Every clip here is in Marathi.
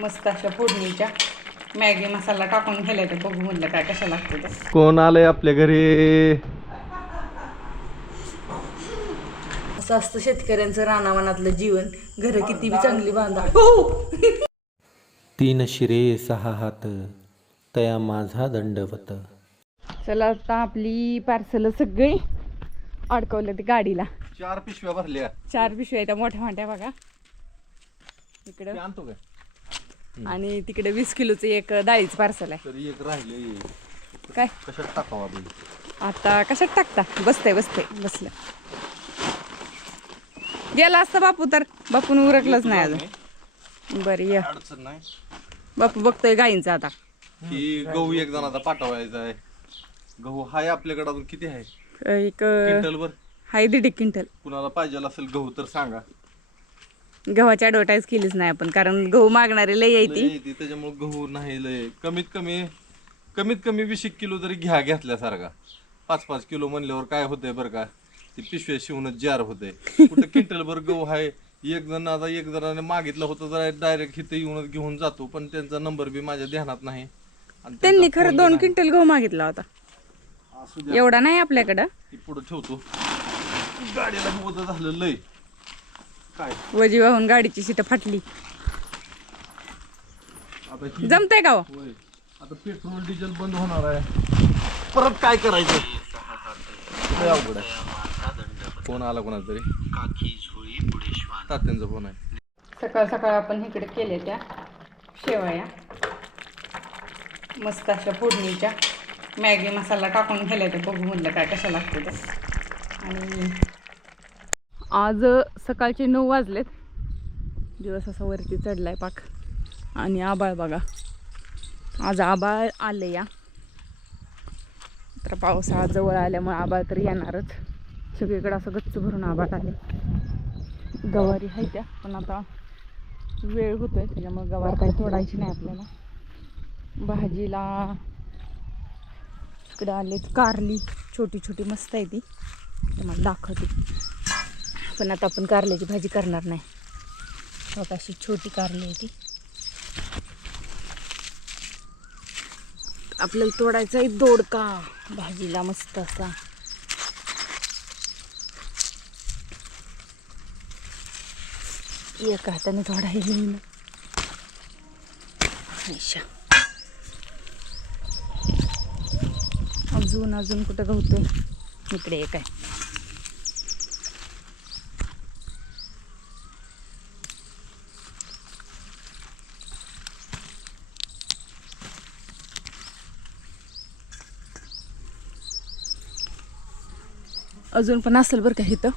मस्त अशा फोडणीच्या मॅगी मसाला टाकून घ्यायला ते बघू म्हणलं काय कशा लागते ते. कोण आलंय आपल्या घरी? असं असतं शेतकऱ्यांचं रानावनातलं जीवन. घर किती बी चांगली बांधा. तीन शिरे सहा हात तया माझा दंडवत. चला आता आपली पार्सल सगळी अडकवलं ती गाडीला. 4 पिशव्या भरल्या. 4 पिशव्या त्या मोठ्या मोठ्या बघा इकडं. आणतो काय? आणि तिकडे 20 किलोचं एक डाळीचं पार्सल आहे. तरी एक राहिले. काय कशात टाकावा बाई? आता कशात टाकता? बसलं. गेला असता बापू तर बापून उरकलंच नाही अजून. बरं ये. अडचण नाही. बापू बघतोय गाईंचा आता. ही गहू एक जणाचा पाठवायचा आहे. गहू हाय आपल्याकडे अजून किती आहे? एक क्विंटलवर हाय 1.5 क्विंटल. कुणाला पाहिजे असेल गहू तर सांगा. गव्हाची ॲडव्हर्टाईज केलीच नाही आपण, कारण गहू मागणारे लय येते. त्याच्यामुळे गहू नाही लय. कमीत कमी 20 किलो तरी घेतल्यासारखा. 5-5 किलो म्हणल्यावर काय होतंय बरं का, ती पिशव्या शिवूनच जार होते. कुठं क्विंटलभर गहू आहे. एक जणाने मागितलं होतं तर डायरेक्ट इथे येऊनच घेऊन जातो, पण त्यांचा नंबर बी माझ्या ध्यानात नाही. आणि त्यांनी खरं 2 क्विंटल गहू मागितला होता. एवढा नाही आपल्याकडं. पुढे ठेवतो. गाडीला बोध झालं लय. काय वजी वाहून गाडीची सीट फाटली. आता ही जमतंय का हो? होय. आता पेट्रोल डिझेल बंद होणार आहे. परत काय करायचं? लय अवघड आहे. फोन आला कोणाचा तरी. तात्यांचा फोन आहे. सकाळ सकाळ आपण इकडे केले त्या शेवया मस्त अशा फोडणीच्या मॅगी मसाला टाकून घ्यायला ते बघू म्हणलं काय कशा लागते ते. आणि आज सकाळचे 9 वाजलेत. दिवस असा वरती चढलाय पाक. आणि आबाळ बघा, आज आबाळ आले या. तर पावसाळा जवळ आल्यामुळे आबाळ तर येणारच. सगळीकडे असं गच्च भरून आबाळ आले. गवारी आहे त्या, पण आता वेळ होतोय त्याच्यामुळे गवार काही तोडायची नाही आपल्याला. भाजीला इकडे आले कारली, छोटी छोटी मस्त आहे ती, तुम्हाला दाखवते. पण आता आपण कारल्याची भाजी करणार नाही. बघा अशी छोटी कारली आहे ती. आपल्याला तोडायचा आहे दोडका भाजीला मस्त असा. एका हाताने थोडा येईल. अजून कुठं गवतोय? इकडे एक आहे. अजून पण असेल बरं का इथं.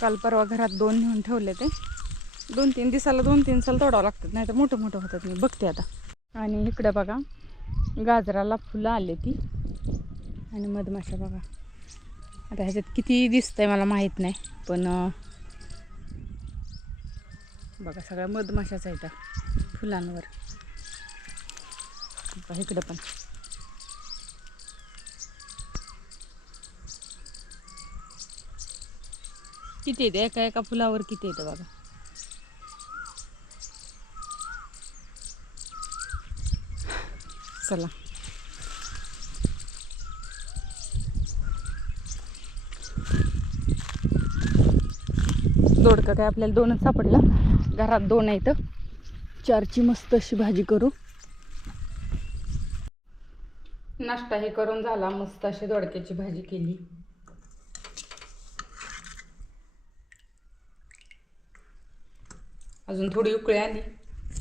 काल परवा घरात 2 नेऊन ठेवले ते. 2-3 दिवसाला 2-3 साल तोडावं लागतात, नाही तर मोठं होतात. मी बघते आता. आणि इकडे बघा गाजराला फुलं आले ती. आणि मधमाशा बघा. आता ह्याच्यात किती दिसतंय मला माहीत नाही, पण बघा सगळ्या मधमाशाच आहेत फुलांवर. इकडं पण किती येते एका फुलावर किती येतं बघा. चला दोडका काय आपल्याला 2च सापडला. घरात 2 आहेत. 4ची मस्त अशी भाजी करू. नाश्ताही करून झाला. मस्त अशी दोडक्याची भाजी केली. अजून थोडी उकळी आली.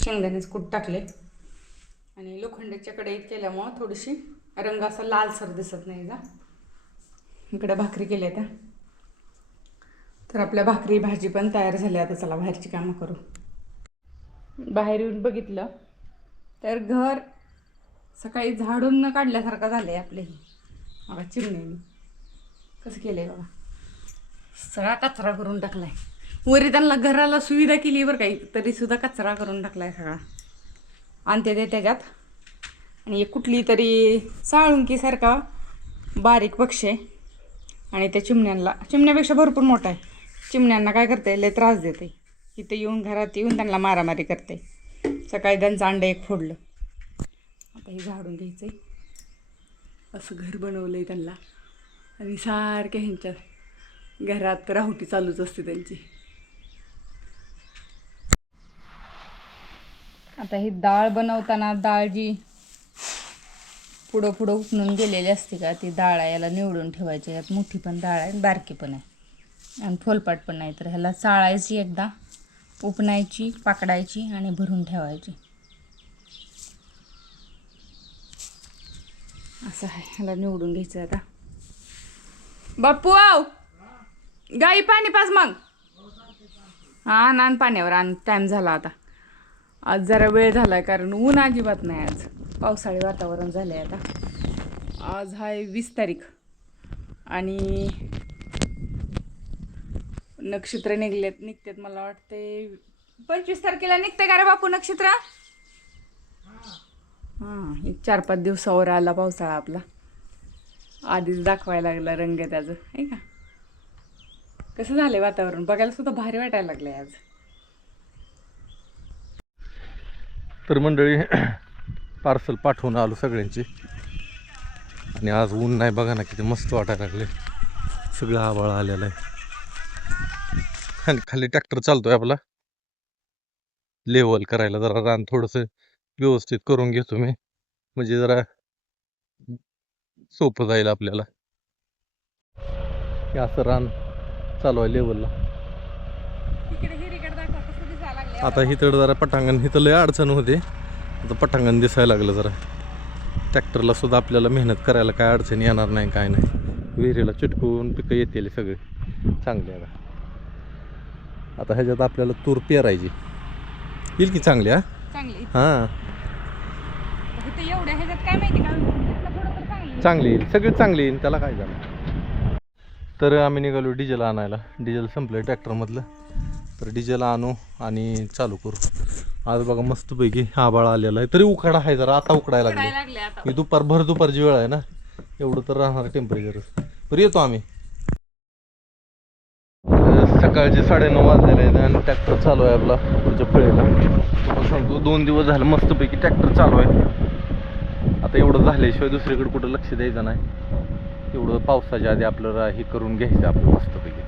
शेंगदाण्याचं कूट टाकले. आणि लोखंडाच्या कढईत केल्यामुळं थोडीशी रंग असा लालसर दिसत नाही का. इकडे भाकरी केल्या त्या. तर आपल्या भाकरी भाजी पण तयार झाली. आता चला बाहेरची कामं करू. बाहेर येऊन बघितलं तर घर सकाळी झाडून न काढल्यासारखं झालं आहे आपल्याही. बघा चिमण्याने कसं केलं आहे बघा. सगळा कचरा करून टाकला आहे. वरी त्यांना घराला सुविधा केली बरं काही, तरीसुद्धा कचरा करून टाकला आहे सगळा. आणते ते त्याच्यात. आणि एक कुठली तरी साळुंकीसारखा बारीक पक्षी आहे. आणि त्या चिमण्यांना, चिमण्यापेक्षा भरपूर मोठा आहे. चिमण्यांना काय करते, लय त्रास देते. इथं येऊन घरात येऊन त्यांना मारामारी करते. सकाळी त्यांचं अंडं एक फोडलं. आता हे झाडून घ्यायचं आहे. असं घर बनवलं आहे त्यांना आणि सारख्या ह्यांच्या घरात राहुटी चालूच असते त्यांची. आता ही डाळ बनवताना डाळ जी पुढं पुढं उपणून गेलेली असते का ती डाळ याला निवडून ठेवायची. यात मोठी पण डाळ आहे बारकी पण आहे आणि फोलपाट पण नाही. तर ह्याला चाळायची एकदा, उपणायची, पाकडायची आणि भरून ठेवायची. असं आहे. ह्याला निवडून घ्यायचं आता. बाप्पू आव गाई पाणी पाच मग. हा नान पाण्यावर आण. टाईम झाला आता. आज जरा वेळ झाला आहे कारण ऊन अजिबात नाही. आज पावसाळी वातावरण झालं आहे. आता आज आहे 20 तारीख आणि नक्षत्र निघतात मला वाटते 25 तारखेला निघते का रे बापू नक्षत्र. हां एक 4-5 दिवसावर आला पावसाळा आपला. आधीच दाखवायला लागला रंग त्याचं आहे का. कसं झालंय वातावरण बघायला सुद्धा भारी वाटायला लागलंय आज. तर मंडळी पार्सल पाठवून आलो सगळ्यांची आणि आज ऊन नाही बघा ना किती मस्त वाटायला लागले. सगळं आभाळ आलेलं आहे आणि खाली ट्रॅक्टर चालतोय आपला लेवल करायला. जरा रान थोडंसं व्यवस्थित करून घेतो मी म्हणजे जरा सोपं जाईल आपल्याला. हे असं रान चालू आहे लेवलला. आता इथं जरा पटांगण इथं लय अडचण होते. आता पटांगण दिसायला लागलं जरा. ट्रॅक्टरला सुद्धा आपल्याला मेहनत करायला काय अडचण येणार नाही काय नाही. विहिरीला चिटकून पिकं येतील सगळे चांगले. आता ह्याच्यात आपल्याला तूर पेरायची येईल की चांगली. हा चांगली हां एवढ्या ह्याच्यात काय माहिती का चांगली येईल सगळी चांगली येईल त्याला काय झालं. तर आम्ही निघालो डिझेल आणायला. डिझेल संपलं ट्रॅक्टरमधलं. तर डिझेल आणू आणि चालू करू. आज बघा मस्तपैकी आभाळ आलेला आहे तरी उकाडा आहे जरा. आता उकडायला लागले. ही भर दुपारची वेळ आहे ना एवढं तर राहणार टेम्परेचर. तर येतो आम्ही. सकाळचे 9:30 वाजलेले आहेत आणि ट्रॅक्टर चालू आहे आपला पुढच्या फळीला. तुम्हाला सांगतो 2 दिवस झालं मस्तपैकी ट्रॅक्टर चालू आहे. आता एवढं झाल्याशिवाय दुसरीकडे कुठं लक्ष द्यायचं नाही. एवढं पावसाच्या आधी आपल्याला हे करून घ्यायचं आपलं मस्तपैकी.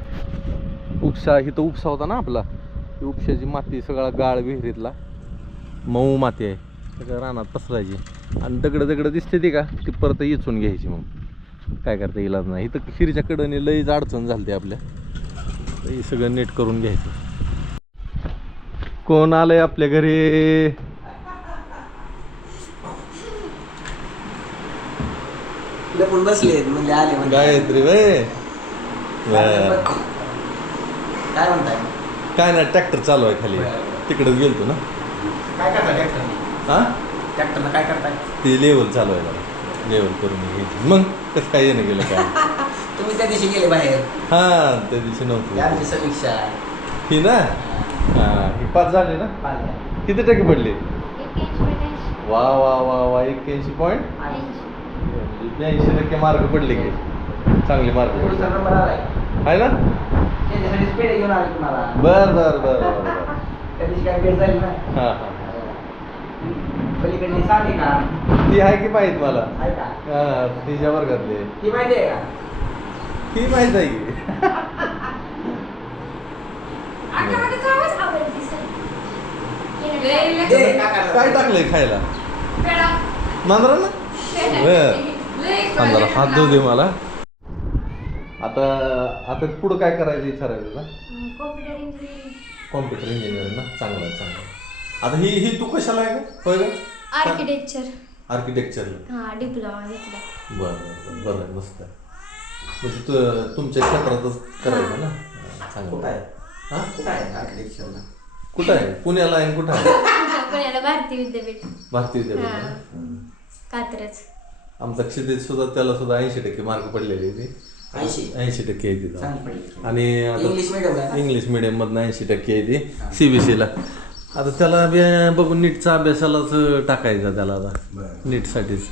उपसा इथं उपसा होता ना आपला. ही उपशाची माती सगळा गाळ विहिरीतला मऊ माती आहे सगळं रानात पसरायची आणि दगडं दिसते ती का ती परत येचून घ्यायची. मग काय करता इलाज नाही. इथं खिरीच्या कडने लईच अडचण झाली आपल्या. हे सगळं नीट करून घ्यायचं. कोण आलंय आपल्या घरी. बसले म्हणजे आले गायत्री वय काय म्हणताय. काय नाही ट्रॅक्टर चालू आहे खाली तिकडेच गेलतो ना. काय करताय ट्रॅक्टर. हां ट्रॅक्टरला काय करताय. ते लेवल चालू आहे जरा लेवल करून घ्यायची. मग कसं काय येणं गेलं काय. तुम्ही त्या दिवशी गेले बाहेर. हां त्या दिवशी नव्हतं. आमची समीक्षा ही ना हां ही 5 झाले ना. किती टक्के पडले. वा वा वा वा 81 पॉईंट 82% मार्क पडले की चांगले मार्क पडले नंबर आलाय आहे ना. त्याच्यासाठी स्पीड घेऊन आले तुम्हाला. बर बर बर बर बर. त्या दिवशी काय भेट झाली ना. हां हां पलीकडली सांगे का ती आहे की माहीत मला. आहे का. हां तिच्या वर्गातले ती माहिती आहे का. ती माहीत आहे की. काय टाकलंय खायला मांजरांना. बर हात देऊ दे मला. आता पुढं काय करायचं विचारायचं ना. कॉम्प्युटर इंजिनिअरिंग ना. चांगलं आहे चांगलं. आता ही तू कशाला आहे का होय का. आर्किटेक्चरला. हां डिप्लोमा घेतला. बरं बरं आहे मस्त आहे. म्हणजे तुमच्या क्षेत्रातच करायचं ना. चांगलं आहे. हां कुठं आहे आर्किटेक्चरला. कुठं आहे पुण्याला आहे कुठं आहे. पुण्याला भारतीय विद्यापीठ. भारतीय विद्यापीठ कात्रज. आमचा क्षितिज सुद्धा त्याला सुद्धा 80% मार्क पडलेले आहे. 80% आहे तिथं. आणि इंग्लिश मिडियम मधनं 80% आहे ती CBSE ला. आता त्याला बघून नीटचा अभ्यासालाच टाकायचा त्याला आता नीटसाठीच.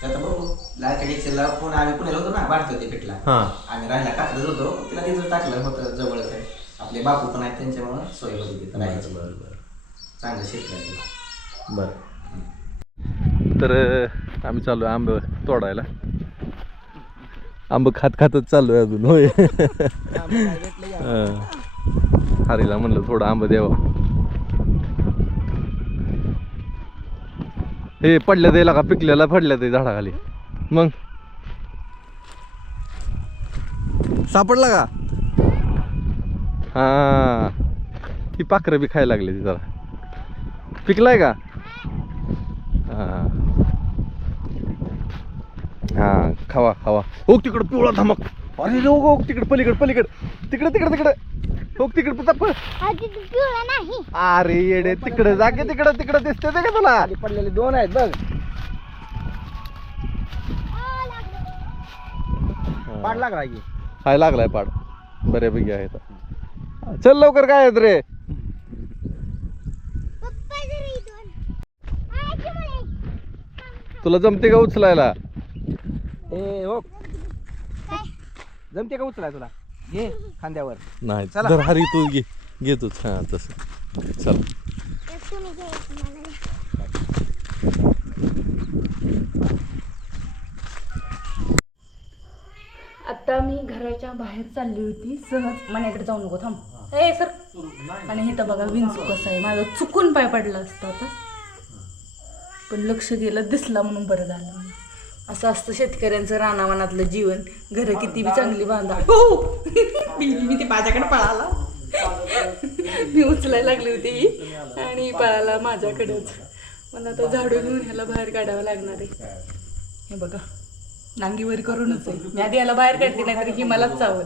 त्याचा बघू आर्किटेक्चरला आम्ही पुण्याला होतो ना भारतीय विद्यापीठला. हां आम्ही राहायला कात्रज होतो. तिला तिथं टाकलं होतं जवळच आहे आपले बापू पण आहेत त्यांच्यामुळे सोय होती तिथं राहायची. चांगलं शेतकऱ्याचं. तर आम्ही चालू आहे आंबे तोडायला. आंब खात खातच चालू आहे अजून. होय. हरीला म्हणलं थोडं आंब द्यावं. हे पडल्या द्यायला का पिकल्याला पडल्या ते झाडाखाली. मग सापडला का? हा ही पाखरं बी खायला लागली ती जरा. पिकलाय का? हा हा खावा खावा. हो तिकडं पिवळा धमक. अरे रे हो तिकडे पलीकडे तिकडे तिकडे तिकडे हो तिकडे अरे येडे तिकडे जागे तिकडे दिसते का तुला? पडलेले 2 आहेत बघ. पाड लागला की हाय लागलाय पाड बऱ्यापैकी आहे. चल लवकर काय आहेत रे. तुला जमते का उचलायला? ए हो जमते का उचलाय तुला? घे खांद्यावर. नाही जर हरी तू घे तूच. हा तसं चल. आता मी घराच्या बाहेर चालली होती सहज. मण्याकडे जाऊ नको थांब. ए सर. आणि हे तर बघा विंचू कसं आहे. माझं चुकून पाय पडला असता आता पण लक्ष गेलं दिसला म्हणून बरं झालं मला. असं असतं शेतकऱ्यांचं रानावनातलं जीवन. घरं किती बी चांगली बांधा. हो मी ते माझ्याकडे पळाला. मी उचलायला लागली होती ही आणि पळाला माझ्याकडेच. मला आता झाडू घेऊन ह्याला बाहेर काढावं लागणार आहे. हे बघा नांगीवर करूनच आहे. मी आधी याला बाहेर काढते नाहीतर ही मलाच चावल.